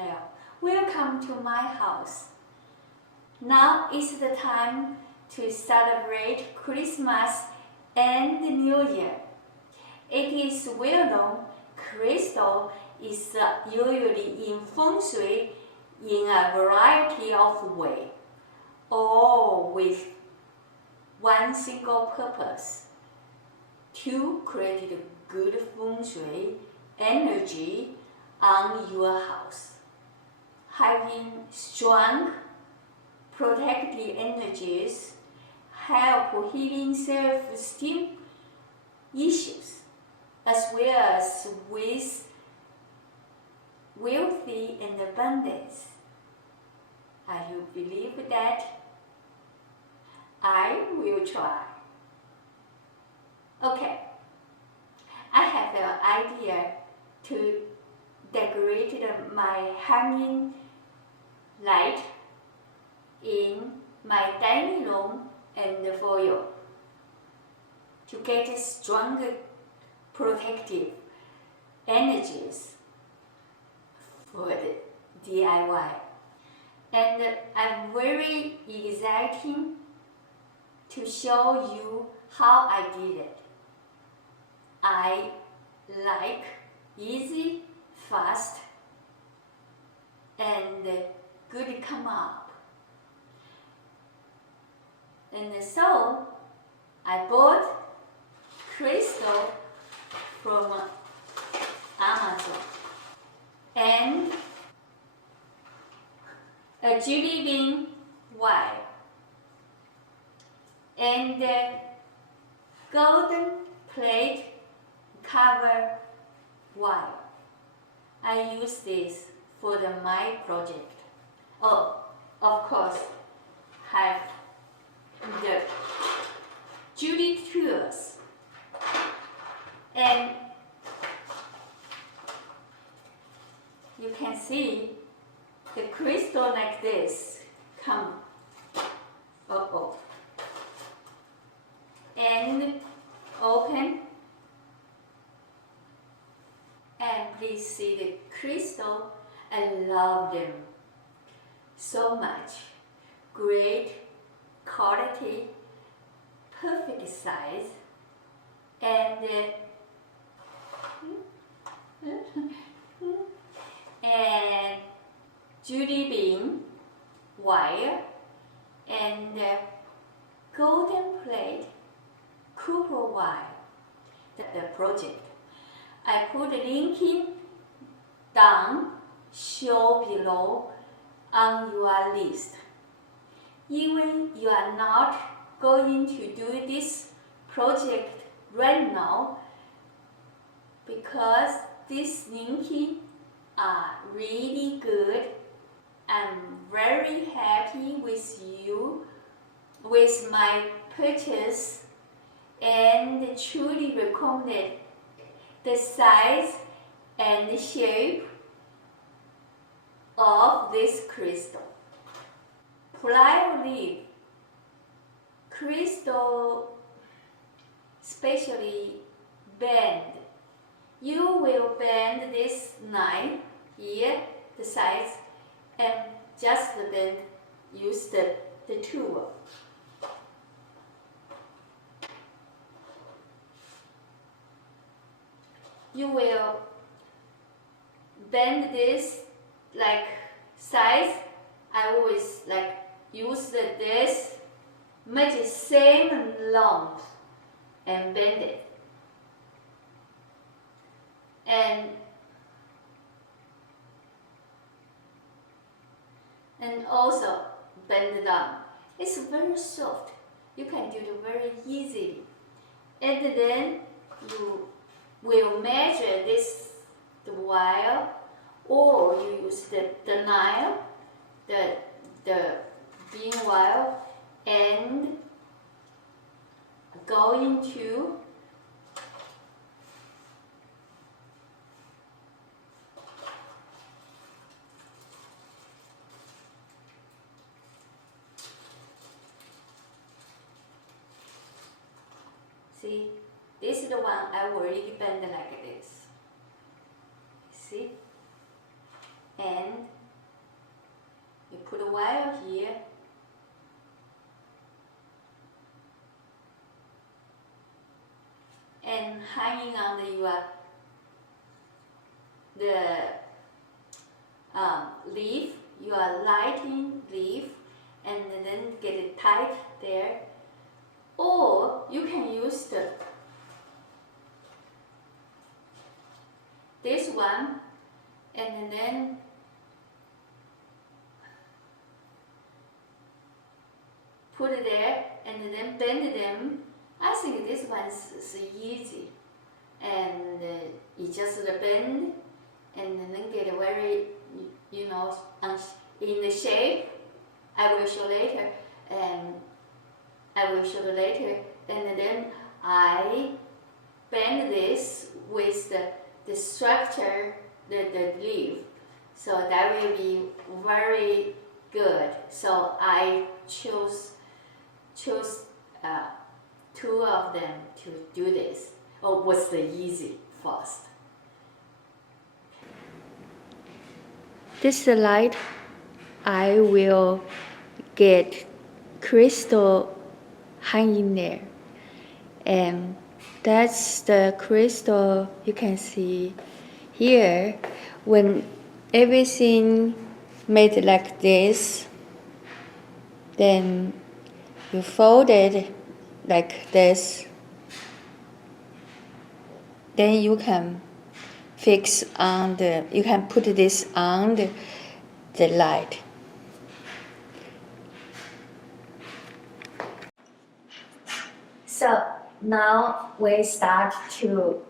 channel. Welcome to my house. Now is the time to celebrate Christmas and the New Year. It is well known crystal is usually in Feng Shui in a variety of ways, all with one single purpose: to create good Feng Shui energy on your house. Having strong protective energies help healing self-esteem issues, as well as with wealthy and abundance. Are you believe that? I will try. Okay, I have an idea to decorate my hanging light in my dining room and the foyer to get stronger protective energies for the DIY. And I'm very excited to show you how I did it. I like easy, fast, and good come up. And so I bought crystal from Amazon and a jelly bean wire and golden plate cover wire. I use this for my project. Oh, of course, have the jewelry tools and you can see the crystal like this come. And open. And please see the crystal. I love them so much. Great quality, perfect size, and and jewelry bean wire and golden plate copper wire. The project I put linking down, show below on your list. Even you are not going to do this project right now, because these linking are really good. I'm very happy with you, with my purchase, and truly recommend the size and the shape of this crystal. Plywood crystal, specially bend. You will bend this knife here, the size, and just then use the tool. You will bend this like size. I always like use this, make the same length and bend it. And also bend down. It's very soft. You can do it very easily. And then you will measure the wire, or you use the knife, the bean wire, and go into see, this is the one I already bend like this. See? And hanging on the leaf, you are lighting leaf, and then get it tight there. Or you can use this one, and then put it there, and then bend them. I think this one is easy, and you just bend, and then get very, in the shape. I will show later, and then I bend this with the structure, the leaf, so that will be very good. So I choose two of them to do this. Oh, what's the easy first? This light, I will get crystal hanging there, and that's the crystal you can see here. When everything made like this, then you fold it like this, then you can you can put this on the light. So now we start to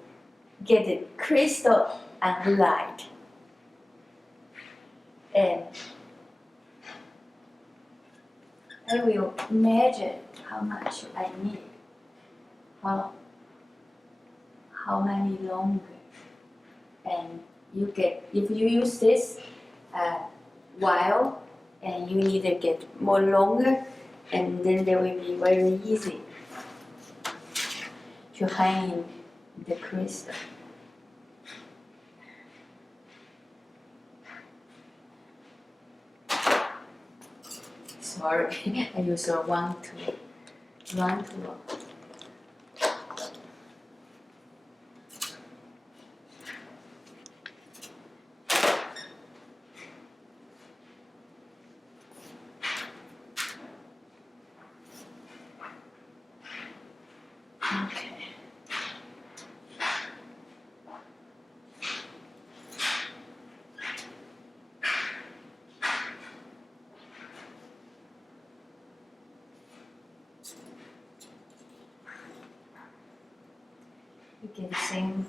get the crystal and light. And I will measure how much I need, how many longer. And you get, if you use this while, and you need to get more longer, and then they will be very easy to hang the crystal. Sorry, I use a one tool. Okay. You get the same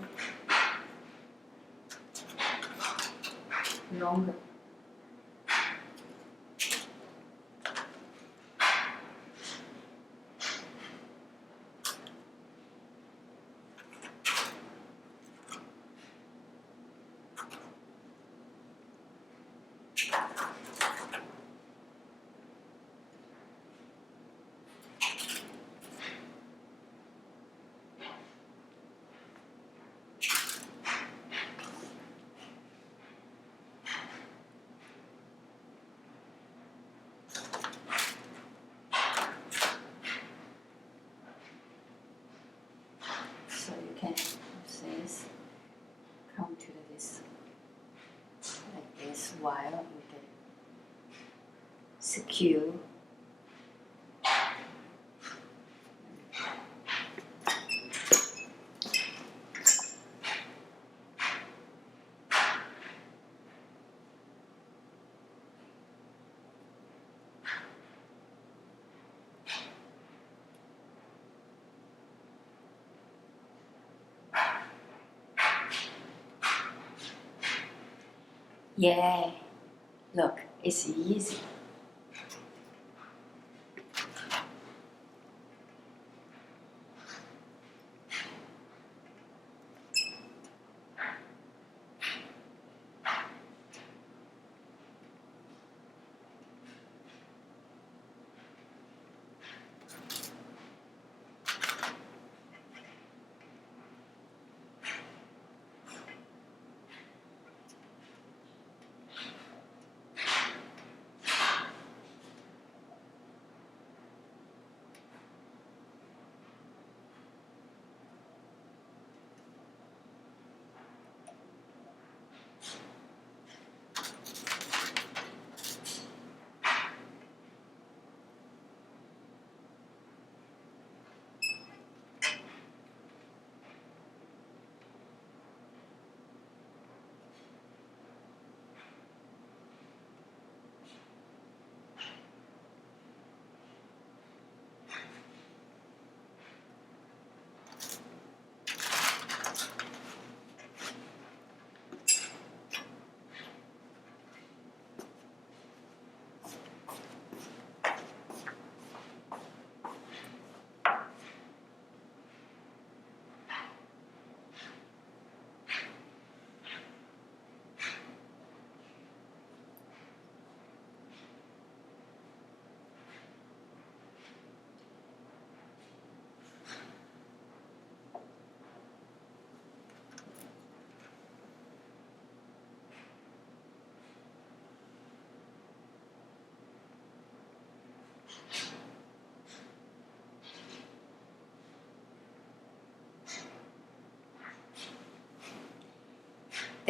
longer. So you can use this, come to this, like this, while you can secure. Yeah, look, it's easy.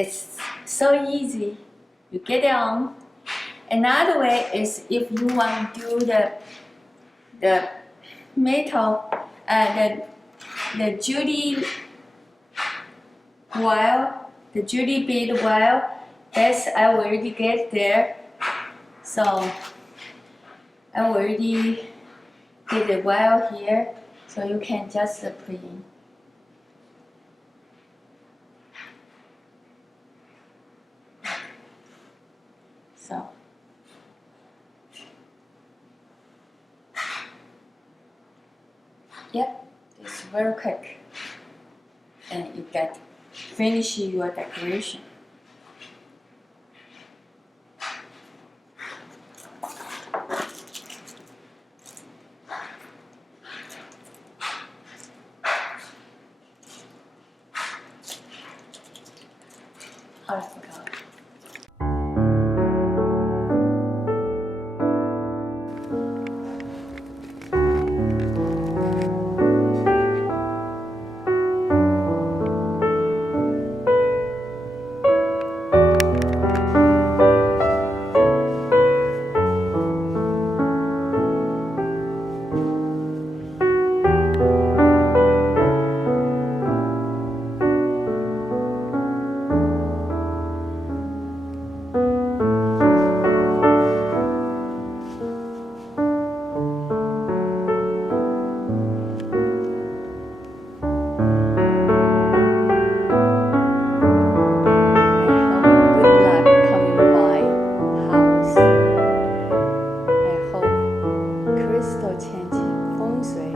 It's so easy. You get it on. Another way is if you want to do the metal, the Judy wire, the Judy bead wire. That's I already get there. So I already get the wire here. So you can just put in. So. Yep, it's very quick. And you get finish your decoration. I forgot. Changing Feng Shui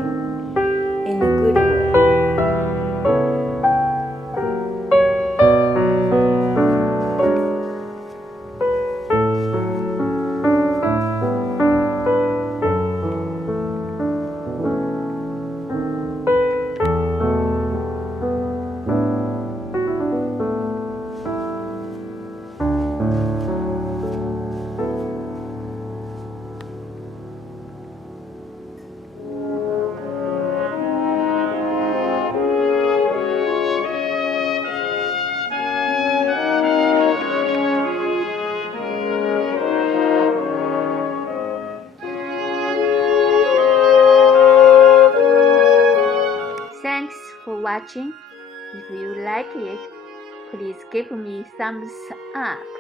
in a good way. Thanks for watching. If you like it, please give me thumbs up.